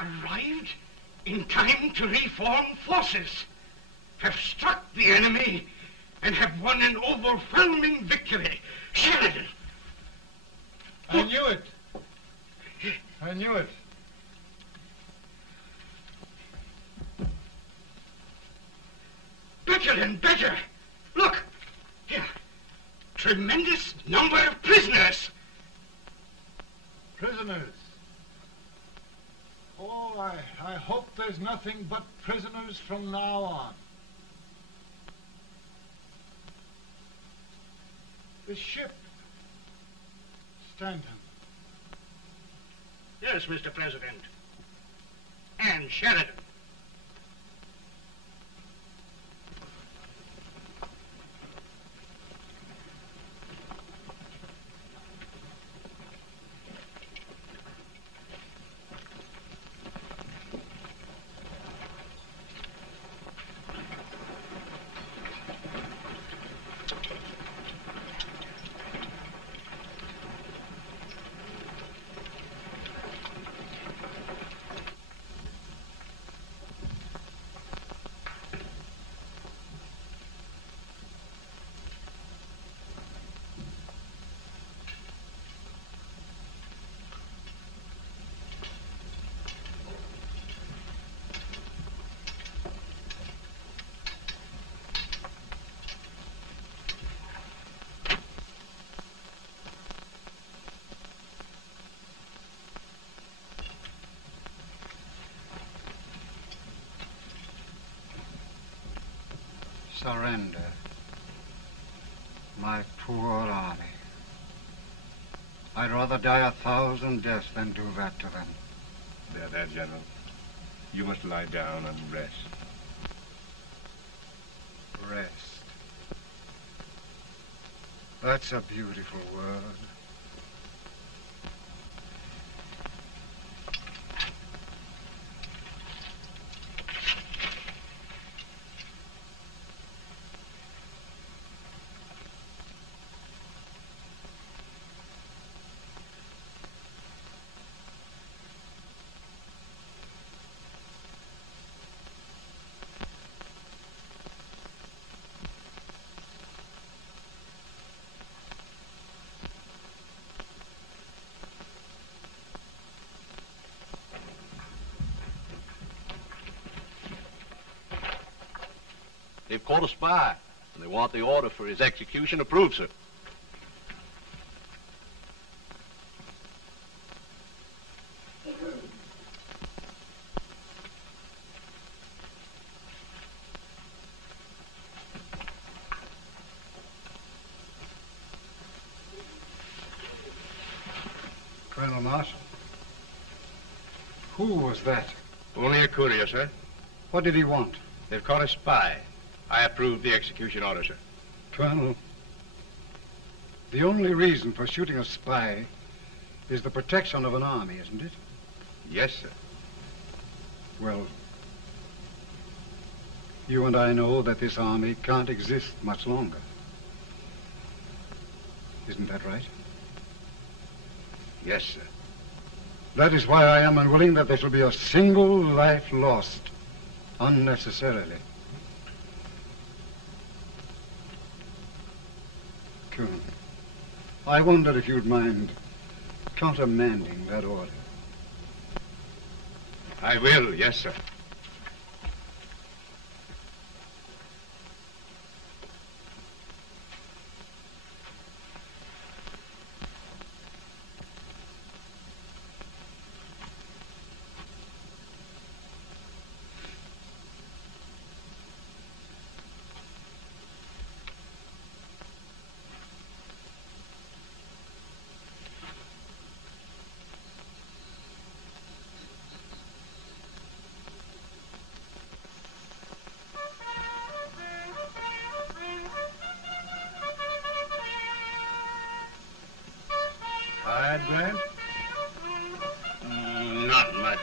Arrived in time to reform forces, have struck the enemy, and have won an overwhelming victory. Sheridan! I knew it. I knew it. Better and better. Look, here. Tremendous number of prisoners. Prisoners. Oh, I hope there's nothing but prisoners from now on. The ship. Stanton. Yes, Mr. President. And Sheridan. Surrender. My poor army. I'd rather die 1,000 deaths than do that to them. There, General. You must lie down and rest. Rest. That's a beautiful word. They've caught a spy, and they want the order for his execution approved, sir. Colonel Marshall. Who was that? Only a courier, sir. What did he want? They've caught a spy. I approved the execution order, sir. Colonel, the only reason for shooting a spy is the protection of an army, isn't it? Yes, sir. Well, you and I know that this army can't exist much longer. Isn't that right? Yes, sir. That is why I am unwilling that there shall be a single life lost unnecessarily. Colonel, I wonder if you'd mind countermanding that order. I will, yes, sir. Tired, Grant? Not much.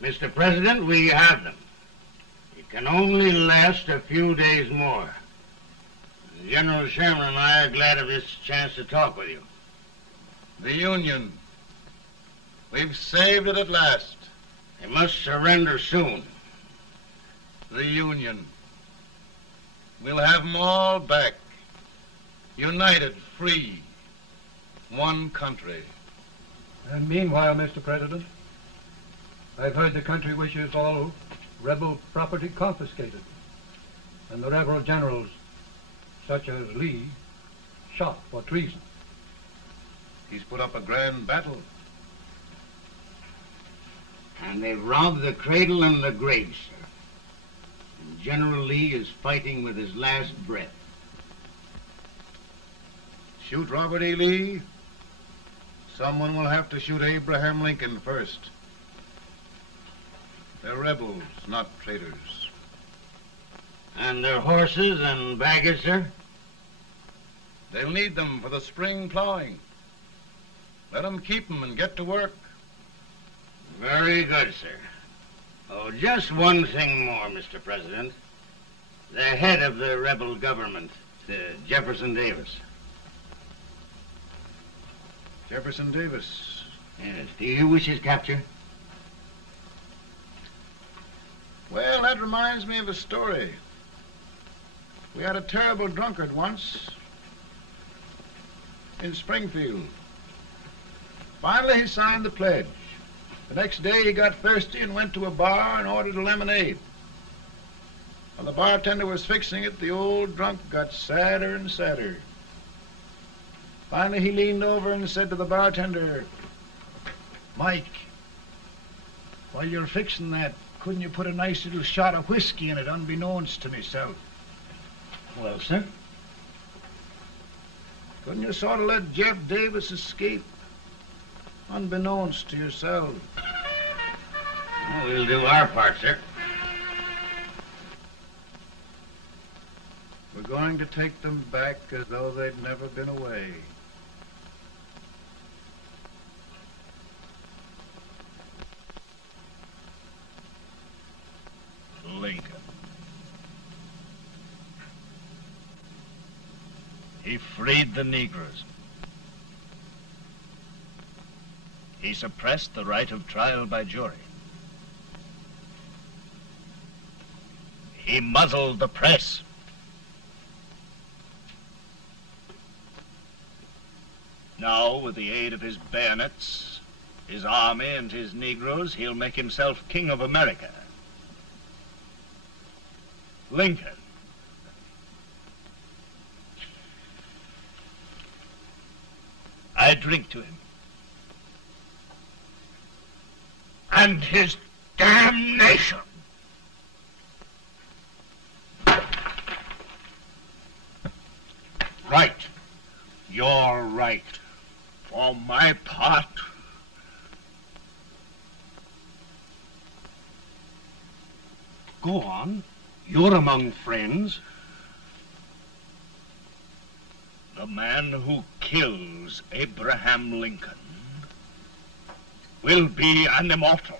Mr. President, we have them. It can only last a few days more. General Sherman and I are glad of this chance to talk with you. The Union. We've saved it at last. They must surrender soon. The Union. We'll have them all back. United, free. One country. And meanwhile, Mr. President, I've heard the country wishes all rebel property confiscated, and the rebel generals, such as Lee, shot for treason. He's put up a grand battle. And they've robbed the cradle and the grave, sir. And General Lee is fighting with his last breath. Shoot Robert E. Lee? Someone will have to shoot Abraham Lincoln first. They're rebels, not traitors. And their horses and baggage, sir? They'll need them for the spring plowing. Let them keep them and get to work. Very good, sir. Oh, just one thing more, Mr. President. The head of the rebel government, Jefferson Davis. Jefferson Davis? Yes. Do you wish his capture? Well, that reminds me of a story. We had a terrible drunkard once in Springfield. Finally, he signed the pledge. The next day, he got thirsty and went to a bar and ordered a lemonade. While the bartender was fixing it, the old drunk got sadder and sadder. Finally, he leaned over and said to the bartender, "Mike, while you're fixing that, couldn't you put a nice little shot of whiskey in it, unbeknownst to myself?" Well, sir? Couldn't you sort of let Jeff Davis escape, unbeknownst to yourself? Well, we'll do our part, sir. We're going to take them back as though they'd never been away. Lincoln. He freed the Negroes. He suppressed the right of trial by jury. He muzzled the press. Now, with the aid of his bayonets, his army, and his Negroes, he'll make himself king of America. Lincoln. I drink to him. And his damnation. Right. You're right. For my part, go on. You're among friends. The man who kills Abraham Lincoln will be an immortal.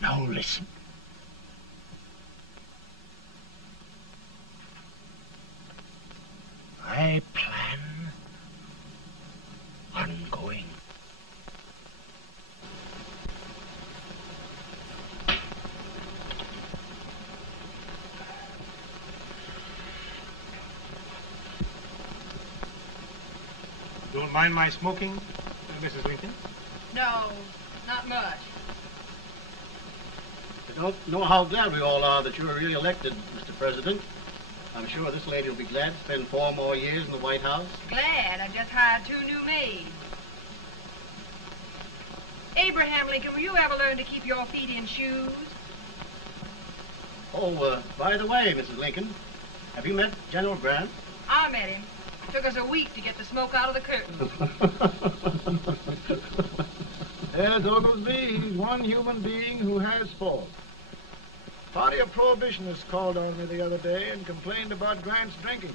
Now listen. I plan on going. Don't mind my smoking, Mrs. Lincoln? No, not much. I don't know how glad we all are that you're re-elected, Mr. President. I'm sure this lady will be glad to spend 4 more years in the White House. Glad. I just hired 2 new maids. Abraham Lincoln, will you ever learn to keep your feet in shoes? Oh, by the way, Mrs. Lincoln, have you met General Grant? I met him. Took us a week to get the smoke out of the curtains. Yes, Oglesby, he's one human being who has faults. Party of Prohibitionists called on me the other day and complained about Grant's drinking.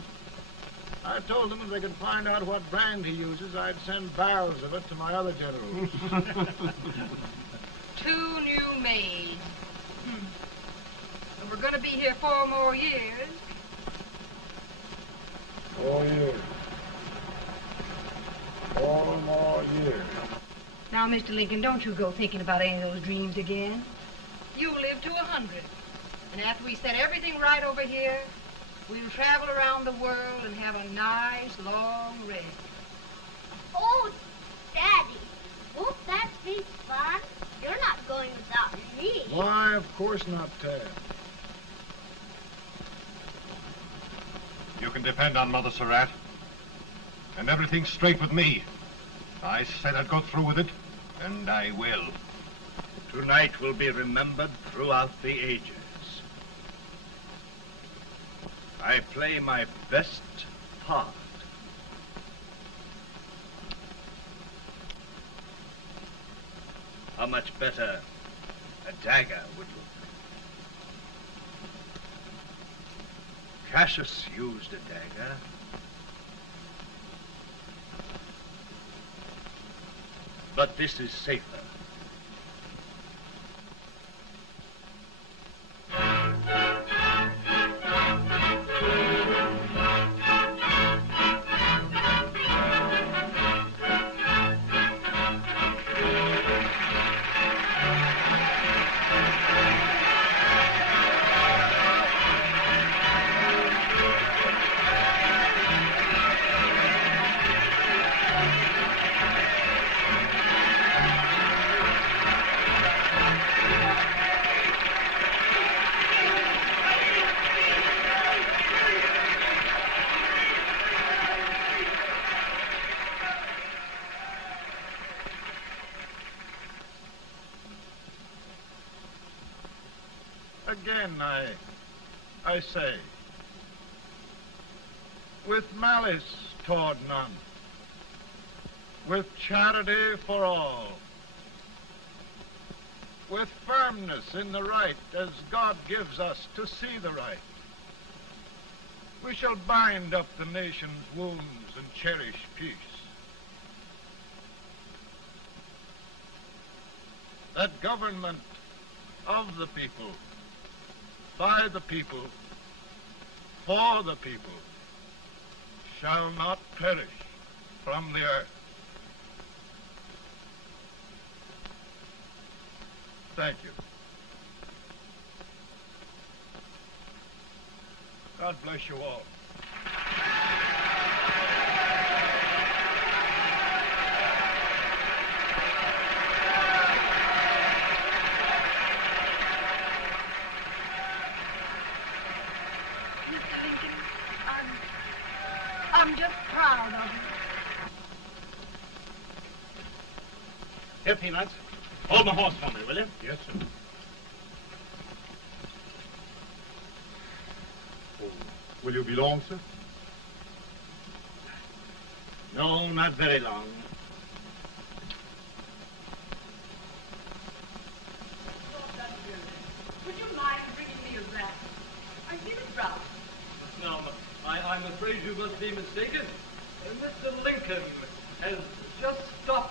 I told them if they could find out what brand he uses, I'd send barrels of it to my other generals. 2 new maids. And we're going to be here 4 more years. 4 years. 4 more years. Now, Mr. Lincoln, don't you go thinking about any of those dreams again. You'll live to 100. And after we set everything right over here, we'll travel around the world and have a nice, long rest. Oh, Daddy, won't that be fun? You're not going without me. Why, of course not, Tad. You can depend on Mother Surratt. And everything's straight with me. I said I'd go through with it, and I will. Tonight will be remembered throughout the ages. I play my best part. How much better a dagger would look. Cassius used a dagger. But this is safer. Again, I say, with malice toward none, with charity for all, with firmness in the right as God gives us to see the right, we shall bind up the nation's wounds and cherish peace. That government of the people, by the people, for the people, shall not perish from the earth. Thank you. God bless you all. I'm just proud of you. Here, Peanuts. Hold my horse for me, will you? Yes, sir. Oh, will you be long, sir? No, not very long. Would you mind bringing me a wrap? I feel it rough. No, I'm afraid you must be mistaken. Mr. Lincoln has just stopped